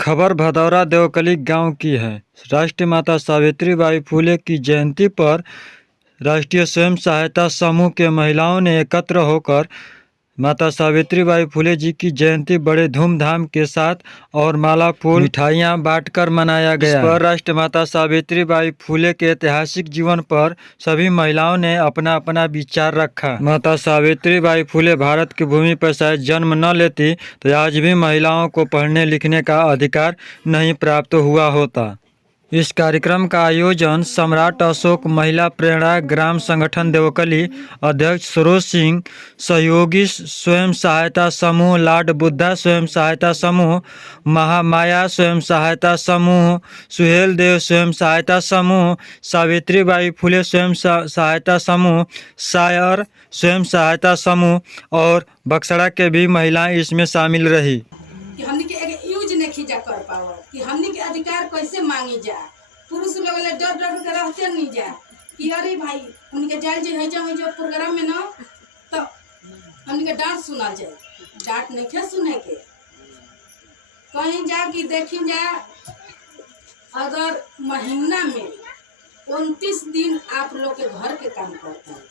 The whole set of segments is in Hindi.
खबर भदौरा देवकली गांव की है। राष्ट्रीय माता सावित्रीबाई फुले की जयंती पर राष्ट्रीय स्वयं सहायता समूह के महिलाओं ने एकत्र होकर माता सावित्रीबाई फुले जी की जयंती बड़े धूमधाम के साथ और माला फूल मिठाइयाँ बांटकर मनाया गया। इस पर राष्ट्र माता सावित्रीबाई फुले के ऐतिहासिक जीवन पर सभी महिलाओं ने अपना अपना विचार रखा। माता सावित्रीबाई फुले भारत की भूमि पर शायद जन्म न लेती तो आज भी महिलाओं को पढ़ने लिखने का अधिकार नहीं प्राप्त हुआ होता। इस कार्यक्रम का आयोजन सम्राट अशोक महिला प्रेरणा ग्राम संगठन देवकली अध्यक्ष सरोज सिंह, सहयोगी स्वयं सहायता समूह लाड बुद्धा स्वयं सहायता समूह, महामाया स्वयं सहायता समूह, सुहेल देव स्वयं सहायता समूह, सावित्रीबाई फुले स्वयं सहायता समूह, सायर स्वयं सहायता समूह और बक्सड़ा के भी महिलाएं इसमें शामिल रही। कर पाओ कि हमनी के अधिकार कैसे मांगी जा। पुरुष लोग ले डर डर के रहते नहीं जा कि अरे भाई हमनी के जाल जे है जो प्रोग्राम में ना तो हमनी के डांट सुना जाए। डांट नहीं के सुने के कहीं जा कि देखी जा। अगर महीना में 29 दिन आप लोग के घर के काम करते हैं,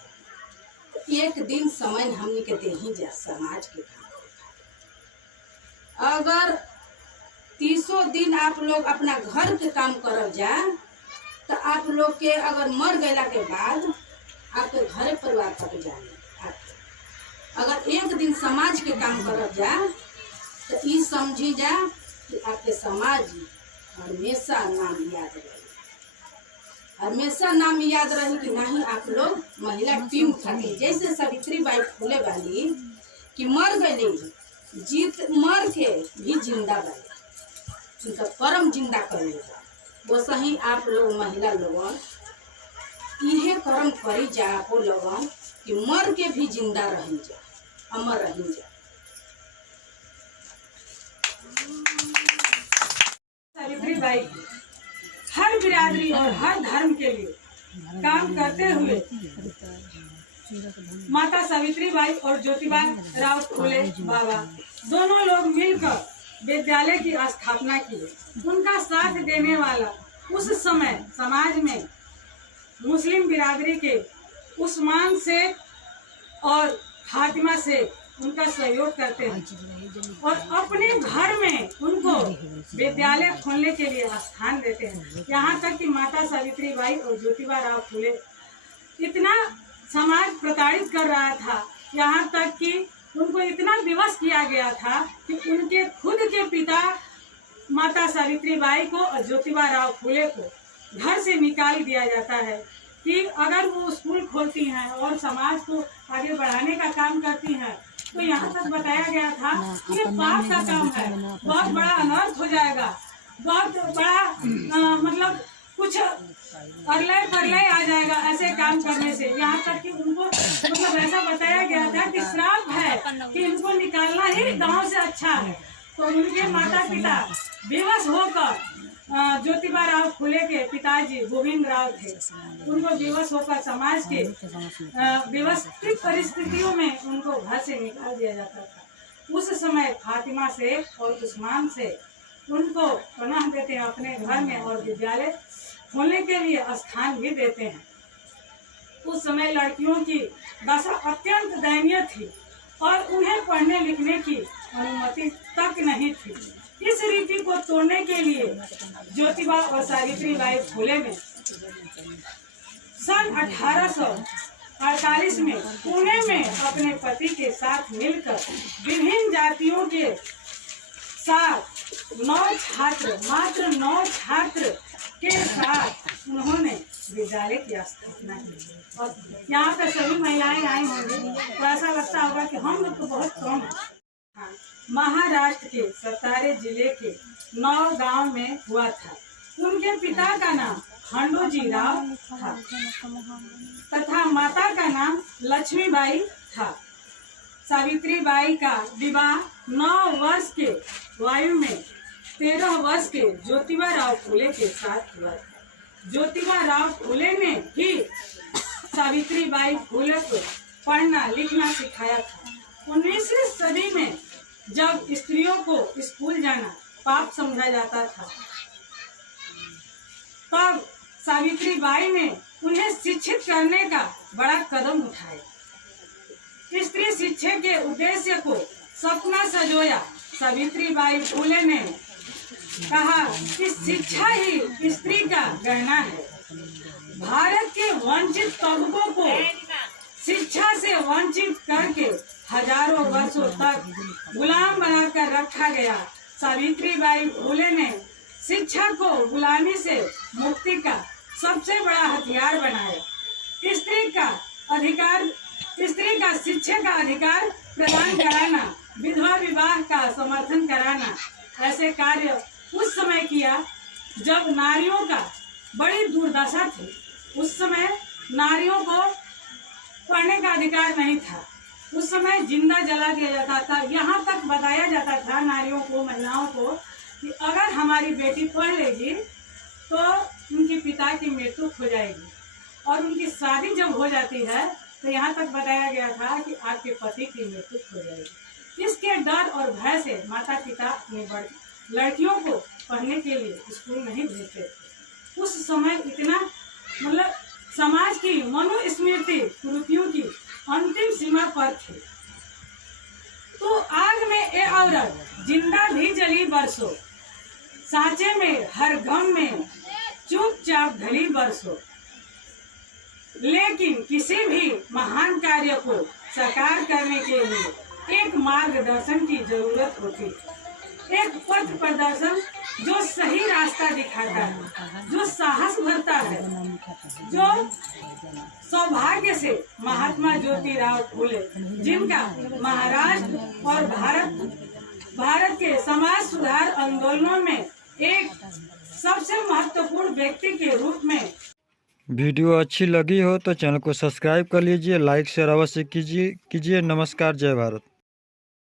एक दिन समय हमनी के दे ही जा समाज के काम। अगर 30 दिन आप लोग अपना घर के काम करब जा तो आप लोग के अगर मर गया के बाद आपके घर परिवार तक जाए। अगर एक दिन समाज के काम करब जा तो ये समझी जा कि आपके समाज हमेशा नाम याद रही, हमेशा नाम याद रही कि नहीं आप लोग महिला टीम खाते। जैसे सावित्रीबाई फुले वाली कि मर गई जीत मर के भी जिंदा रही, उनका कर्म जिंदा करेगा। वो सही आप लोग महिला लोगन इहे कर्म करी जा आपो लोगन कि मर के भी जिंदा रही जा, अमर रही जा। सावित्रीबाई हर बिरादरी और हर धर्म के लिए काम करते हुए माता सावित्रीबाई और ज्योतिबा राव फुले बाबा दोनों लोग मिलकर विद्यालय की स्थापना की। उनका साथ देने वाला उस समय समाज में मुस्लिम बिरादरी के उस्मान से और फातिमा से उनका सहयोग करते हैं और अपने घर में उनको विद्यालय खोलने के लिए स्थान देते हैं। यहाँ तक कि माता सावित्रीबाई और ज्योतिबा राव फुले इतना समाज प्रताड़ित कर रहा था, यहाँ तक कि उनको इतना विवश किया गया था कि उनके खुद के पिता माता सावित्रीबाई को और ज्योतिबा राव फुले को घर से निकाल दिया जाता है कि अगर वो स्कूल खोलती हैं और समाज को आगे बढ़ाने का काम करती हैं तो यहाँ तक बताया गया था कि ये पाप का काम है, बहुत बड़ा अनर्थ हो जाएगा, बहुत बड़ा मतलब कुछ अरलय परलय आ जाएगा ऐसे काम करने से। यहाँ तक कि उनको मतलब ऐसा बताया गया था कि श्राप है कि इनको निकालना ही गांव से अच्छा है। तो उनके माता पिता बेबस होकर ज्योतिबा राव फुले के पिताजी गोविंद राव थे, उनको बेबस होकर समाज के व्यवस्थित परिस्थितियों में उनको घर से निकाल दिया जाता था। उस समय फातिमा से और उस्मान से उनको पनाह देते हैं अपने घर में और विद्यालय खोलने के लिए स्थान भी देते हैं। उस समय लड़कियों की दशा अत्यंत दयनीय थी और उन्हें पढ़ने लिखने की अनुमति तक नहीं थी। इस रीति को तोड़ने के लिए ज्योतिबा और सावित्रीबाई फुले ने सन 1848 में पुणे में अपने पति के साथ मिलकर विभिन्न जातियों के साथ 9 छात्र के साथ उन्होंने विद्यालय की स्थापना की। और यहाँ पे सभी महिलाएं आई होंगी तो ऐसा लगता होगा कि हम लोग तो बहुत कम हैं। महाराष्ट्र के सतारा जिले के 9 गांव में हुआ था। उनके पिता का नाम खंडोजी राव था तथा माता का नाम लक्ष्मीबाई था। सावित्रीबाई का विवाह 9 वर्ष के वायु में 13 वर्ष के ज्योतिबा राव फुले के साथ हुआ था। ज्योतिबा राव फुले ने ही सावित्रीबाई फुले को पढ़ना लिखना सिखाया था। 19वीं सदी में जब स्त्रियों को स्कूल जाना पाप समझा जाता था। तब सावित्री बाई ने उन्हें शिक्षित करने का बड़ा कदम उठाया। स्त्री शिक्षा के उद्देश्य को सपना संजोया। सावित्री बाई फुले ने कहा कि शिक्षा ही स्त्री का गहना है। भारत के वंचित तबकों को शिक्षा से वंचित करके हजारों वर्षों तक गुलाम बनाकर रखा गया। सावित्री बाई फुले ने शिक्षा को गुलामी से मुक्ति का सबसे बड़ा हथियार बनाया। स्त्री का शिक्षा का अधिकार प्रदान कराना, विधवा विवाह का समर्थन कराना, ऐसे कार्य उस समय किया जब नारियों का बड़ी दुर्दशा थी। उस समय नारियों को पढ़ने का अधिकार नहीं था। उस समय जिंदा जला दिया जाता था। यहाँ तक बताया जाता था नारियों को, महिलाओं को, कि अगर हमारी बेटी पढ़ लेगी तो उनके पिता की मृत्यु हो जाएगी, और उनकी शादी जब हो जाती है तो यहाँ तक बताया गया था कि आपके पति की मृत्यु हो जाएगी। इसके डर और भय से माता पिता अपनी लड़कियों को पढ़ने के लिए स्कूल नहीं भेजते थे। उस समय इतना मतलब समाज की मनुस्मृति कुरीतियों की अंतिम सीमा पर थी। तो आग में ए औरत जिंदा भी जली बरसों, सांचे में हर गम में चुपचाप ढली बरसों। लेकिन किसी भी महान कार्य को साकार करने के लिए एक मार्गदर्शन की जरूरत होती है, एक पथ प्रदर्शन जो सही रास्ता दिखाता है, जो साहस भरता है, जो सौभाग्य से महात्मा ज्योतिराव फूले, जिनका महाराष्ट्र और भारत के समाज सुधार आंदोलनों में एक सबसे महत्वपूर्ण व्यक्ति के रूप में। वीडियो अच्छी लगी हो तो चैनल को सब्सक्राइब कर लीजिए, लाइक शेयर अवश्य कीजिए। नमस्कार, जय भारत।